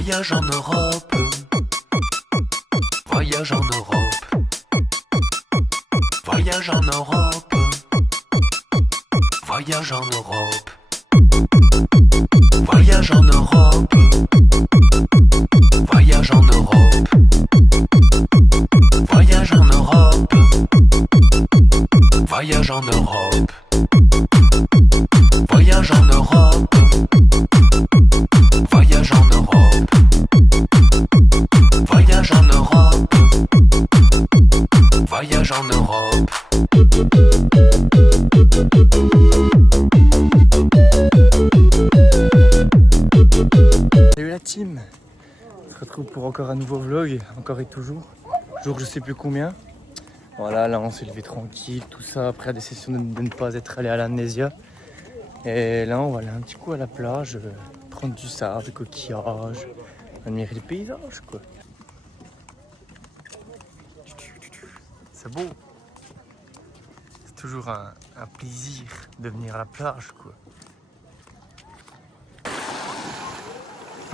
Voyage en Europe. Voyage en Europe. Voyage en Europe. Voyage en Europe. Voyage en Europe. Voyage en Europe. Voyage en Europe. Voyage en Europe. Voyage en Europe. Voyage en Europe. Voyage en Europe. Voyage en Europe. Salut la team, on se retrouve pour encore un nouveau vlog, encore et toujours, jour je sais plus combien. Voilà, là on s'est levé tranquille, tout ça, après des sessions de ne pas être allé à l'amnésia. Et là on va aller un petit coup à la plage, prendre du sable, des coquillages, admirer les paysages quoi. C'est beau. C'est toujours un plaisir de venir à la plage quoi.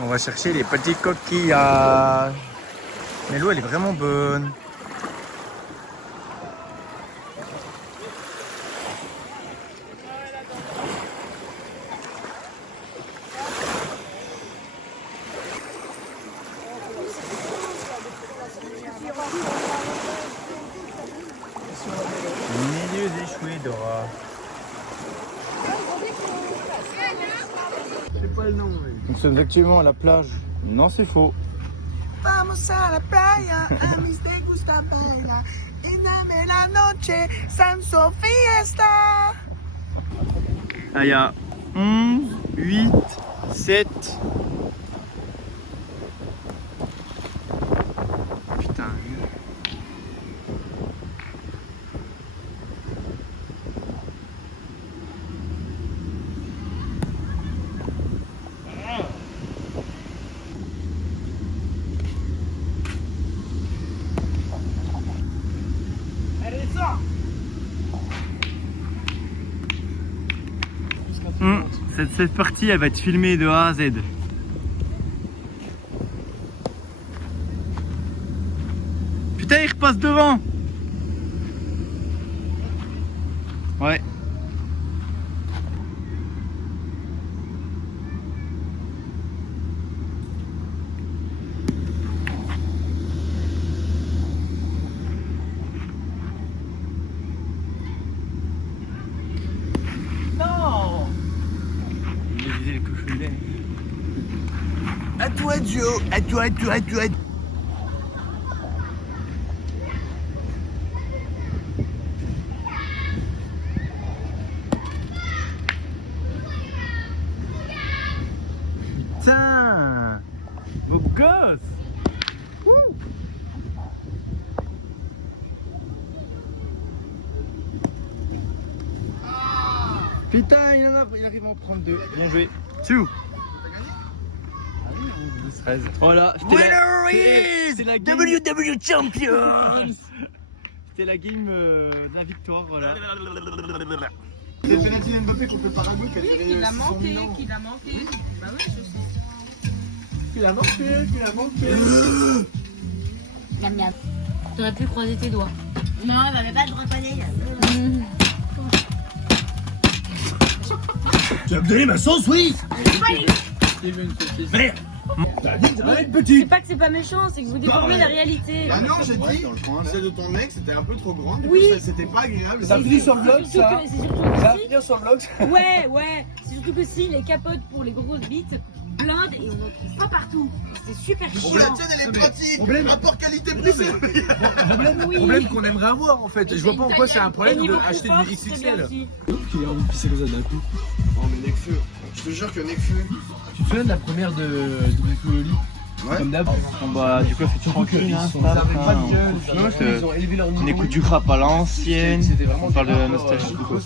On va chercher les petits coquillages. Mais l'eau elle est vraiment bonne. Milieu d'échoué d'ora. Nous sommes actuellement à la plage. Non, c'est faux. Vamos a la playa, a mis te gusta bella. Y dame la noche, Sanso Fiesta. Ah, il y a 11, 8, 7. Putain. Cette partie elle va être filmée de A à Z. Putain il repasse devant. Ouais. À toi, Joe. À toi, à toi, à toi. Putain, beau gosse. Wouh. Putain, il arrive à en prendre deux. Bien joué. Two. 13. Voilà, c'était la game. WW Champions. C'était la game de la victoire, voilà. C'est le penalty d'Mbappé contre le Paraguay qui a duré Qu'il a 600 manqué, 000 ans. qu'il a manqué. Bah oui, je sais. Qu'il a manqué. Miam miam. T'aurais pu croiser tes doigts. Non, elle m'avait pas le droit de payer. Tu vas me donner ma sauce, oui. Merde. C'est pas que c'est pas méchant, c'est que vous déformez la réalité. Bah non, j'ai dit, celle de ton mec, c'était un peu trop grande. Du Oui. coup, c'était pas agréable. Ça finit sur le vlog, C'est ça. surtout Ça va que finir sur le vlog. ouais. C'est surtout que si les capotes pour les grosses bites blindent et on n'en trouve pas partout. C'est super Bon, chiant. la tienne, elle est pratique. problème- Rapport qualité-prix. Oui. Problème qu'on aimerait avoir en fait. Je vois pas en quoi c'est un Et problème niveau d'acheter confort, du c'est bien XXL. aussi. Qu'il a envie de pisser comme ça d'un coup. Oh, mais Necfeu. Je te jure que Necfeu. Tu te souviens de la première de Oli? Ouais. Comme d'hab. Bah du coup c'est tranquille hein, Ils avaient pas de gueule. Ils ont élevé leur niveau. On écoute du rap à l'ancienne. On parle de nostalgie quoi.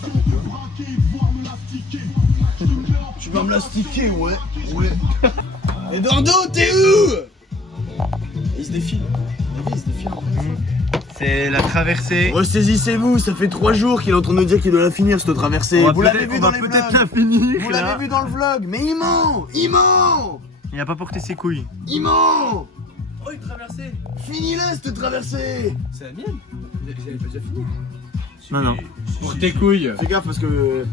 Tu vas me la sticker, ouais. Eduardo, t'es où? Il se défile. Il se défile. C'est la traversée. Ressaisissez-vous, ça fait 3 jours qu'il est en train de nous dire qu'il doit la finir cette traversée. Vous l'avez vu dans les peut-être vlogs. la finir. Vous là. l'avez vu dans le vlog, mais il ment. Il a pas porté ses couilles. Il ment. Oh, une traversée. Finis-la cette traversée. C'est la mienne. J'avais pas déjà fini. Non, non. Pour tes couilles. Fais gaffe parce que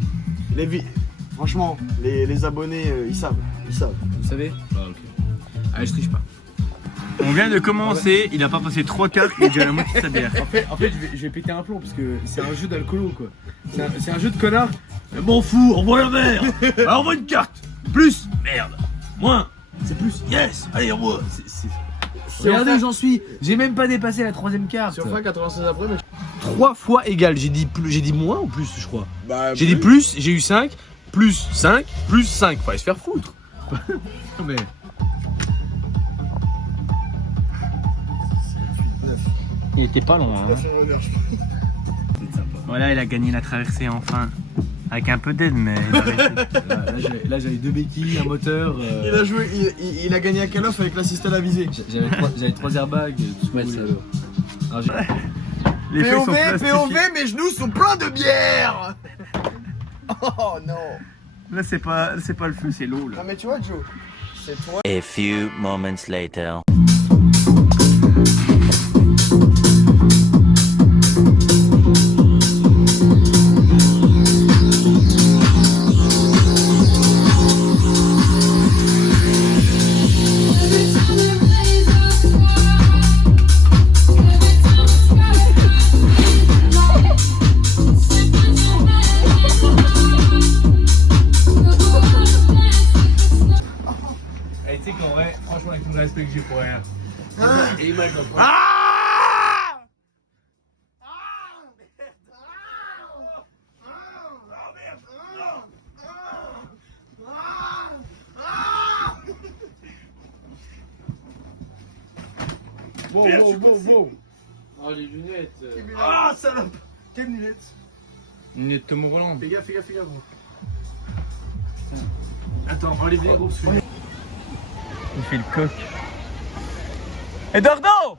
franchement, les abonnés, ils savent. Vous savez? Ah, ok. Allez, je triche pas. On vient de commencer, il a pas passé 3 quarts, il a déjà la moitié de sa bière. En fait, je vais péter un plomb parce que c'est un jeu d'alcoolo quoi. C'est un jeu de connard. M'en fous, envoie la merde. Alors envoie une carte. Plus, merde. Moins, c'est plus. Yes. Allez, envoie. Regardez où j'en suis. J'ai même pas dépassé la 3ème carte. Sur fin 96 après, mais 3 fois égal. J'ai dit moins ou plus, je crois. bah, J'ai dit plus, j'ai eu 5, plus 5, plus 5. Fallait se faire foutre. Mais. Il était pas loin. Hein. Voilà, il a gagné la traversée enfin. Avec un peu d'aide, mais il a réussi. Là, j'avais 2 béquilles, un moteur. Il a joué, il a gagné à Call of avec l'assistant à la visée. J'avais 3 airbags. Tout Les feuilles sont POV, plastifiées. mes genoux sont pleins de bière. Oh non. Là, c'est pas le feu, c'est l'eau là. Non mais tu vois Joe, c'est toi. A few moments later. Tu sais qu'en vrai, franchement, avec tout le respect que j'ai pour rien. Wow. Oh, les lunettes. Ah salope. Quelle lunette. Une de Tom Holland. Fais gaffe. Attends, enlève les gros sous. Il fait le coq. Eduardo!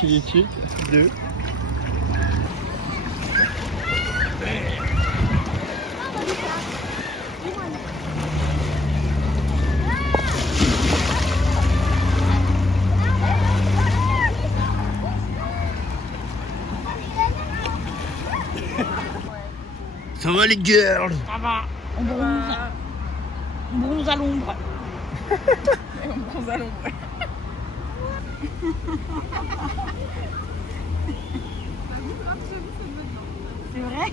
Tu les tues, 2. Ça va les girls. Ça va, on bronze. On bronze à l'ombre. On bronze à l'ombre. C'est vrai?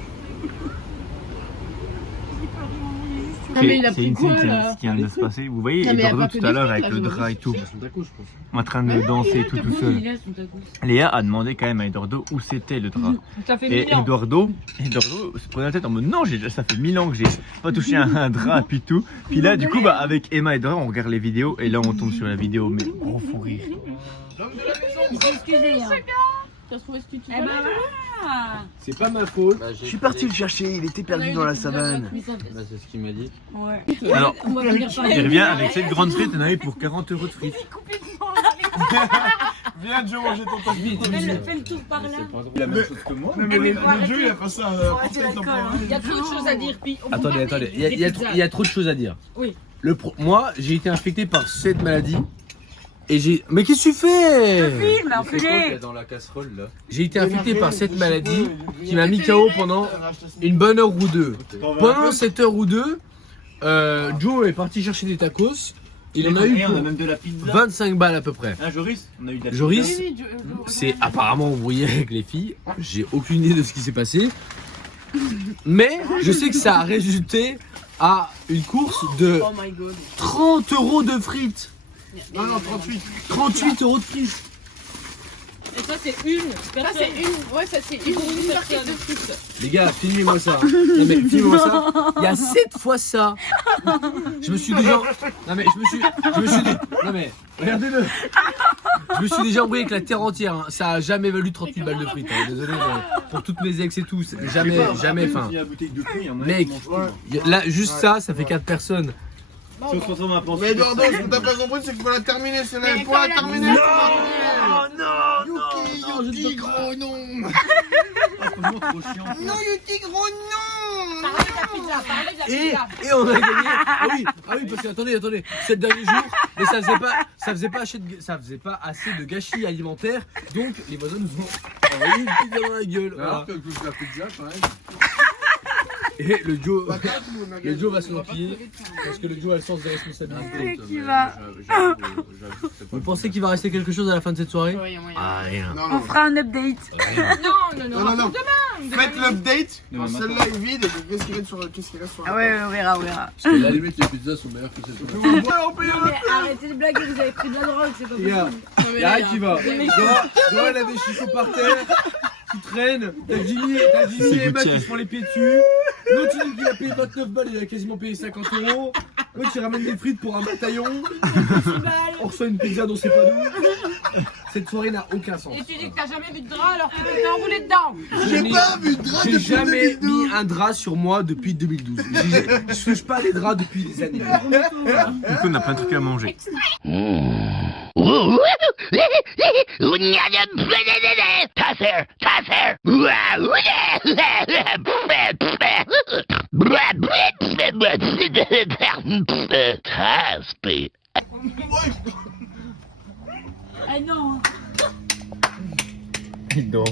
Non, mais il a C'est pris une quoi, scène là qui vient de se passer. Vous voyez Non, mais il y a Eduardo pas que tout à des l'heure frites, avec là, le je drap et tout, D'accord, je pense. en train de danser tout seul. Il est son tacos. Léa a demandé quand même à Eduardo où c'était le drap. Ça fait Et 1000 ans. Eduardo se prenait la tête en mode non, ça fait 1000 ans que j'ai pas touché un drap puis tout. Puis là du coup bah avec Emma et Eduardo on regarde les vidéos et là on tombe sur la vidéo mais gros fou rire. Excusez. Hein. T'as trouvé ce que tu Eh ben voilà. C'est pas ma faute. Je suis parti le chercher, il était perdu dans la savane. Bah, c'est ce qu'il m'a dit. Ouais. Alors On va venir par il revient avec cette grande frite et on a eu pour 40 € de frites. Viens Joe manger ton Fais le tour par là. La même chose que moi. Non mais le Joe il a passé un Il y a trop de choses à dire. Puis on peut Attendez, parler il y a trop de choses à dire. Oui. Moi, j'ai été infecté par cette maladie. Et j'ai. Mais qu'est-ce que tu fais? Film, enculé. Dans la casserole là. J'ai été infecté par cette maladie qui m'a mis KO pendant une bonne heure ou deux. Pendant cette heure ou deux, Joe est parti chercher des tacos. Il en a eu on a pour même de la pizza. 25 balles à peu près. Un Joris, on a eu de la pizza. Joris, c'est apparemment embrouillé avec les filles. J'ai aucune idée de ce qui s'est passé. Mais je sais que ça a résulté à une course de Oh my god. 30 € de frites. Non, 38. 38 € de frites. Et ça, c'est une. Ça, c'est une. Ouais, ça, c'est une partie de frites. Les gars, filmez-moi ça. Non mais filmez-moi ça. Il y a 7 fois ça. Je me suis déjà. Non mais je me suis dit. Non mais regardez-le. Je me suis déjà embrouillé avec la terre entière. Hein. Ça a jamais valu 38 balles de frites. Hein. Désolé mais pour toutes mes ex et tout. Jamais. Enfin. La bouteille de couilles, Mec, là juste ça fait 4 personnes. Si on se retrouve maintenant. Mais Eduardo, ce que t'as pas compris, c'est qu'il faut la terminer, c'est là. Pour la terminer. Non, Yuki, gros non. Franchement, trop chiant. Non, Yuki, gros non. Parlez de la pizza, parlez de la pizza. Et on a gagné. Ah oui, parce que attendez, ces derniers jours, mais ça faisait pas assez de gâchis alimentaires, donc les voisins nous ont envoyé une pizza dans la gueule. Alors que la pizza quand même. Et le Joe va se l'empiler parce que le Joe a le sens des responsabilités. Vous pensez qu'il va rester quelque chose à la fin de cette soirée? Ah, rien. On fera un update. Non. Faites l'update quand celle-là est vide et qu'est-ce qu'il reste sur Ah ouais, on verra. Parce que la limite, les pizzas sont meilleures que cette soirée. Mais arrêtez de blaguer, vous avez pris de la drogue, c'est pas possible. Y'a rien qui va. Dora, elle a des chicots par terre qui traînent. T'as Jimmy et Emma qui se font les pieds dessus. L'autre, il dit qu'il a payé 29 balles, il a quasiment payé 50 €. L'autre, il ramène des frites pour un bataillon. On reçoit une pizza dont c'est pas d'où. Cette soirée n'a aucun sens. Et tu dis que t'as jamais vu de drap alors que tu t'es enroulé dedans. J'ai pas vu de drap J'ai depuis jamais 2012. mis un drap sur moi depuis 2012. Je touche pas les draps depuis des années. Du coup, on n'a pas de truc à manger. Ah non. Il dort.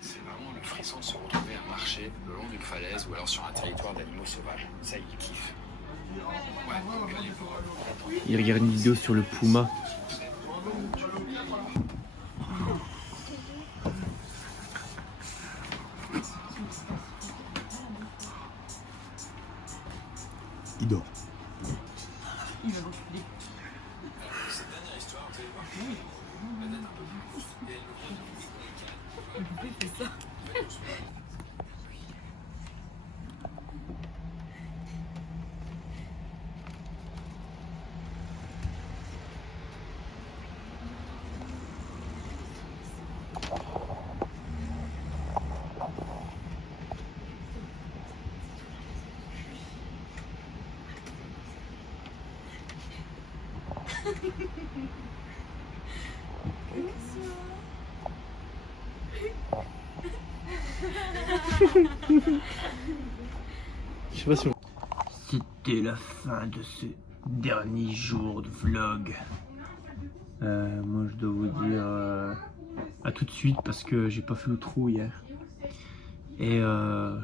C'est vraiment le frisson de se retrouver à marcher le long d'une falaise ou alors sur un territoire d'animaux sauvages. Ça, il kiffe. Ouais, donc allez pour Il regarde une vidéo sur le puma. Il dort. Je sais pas si on... C'était la fin de ce dernier jour de vlog. Moi je dois vous dire à tout de suite parce que j'ai pas fait le trou hier. Et le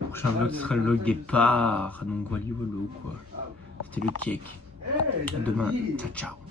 prochain vlog ce sera le vlog départ. Donc voilà quoi. C'était le cake. À demain. Ciao ciao.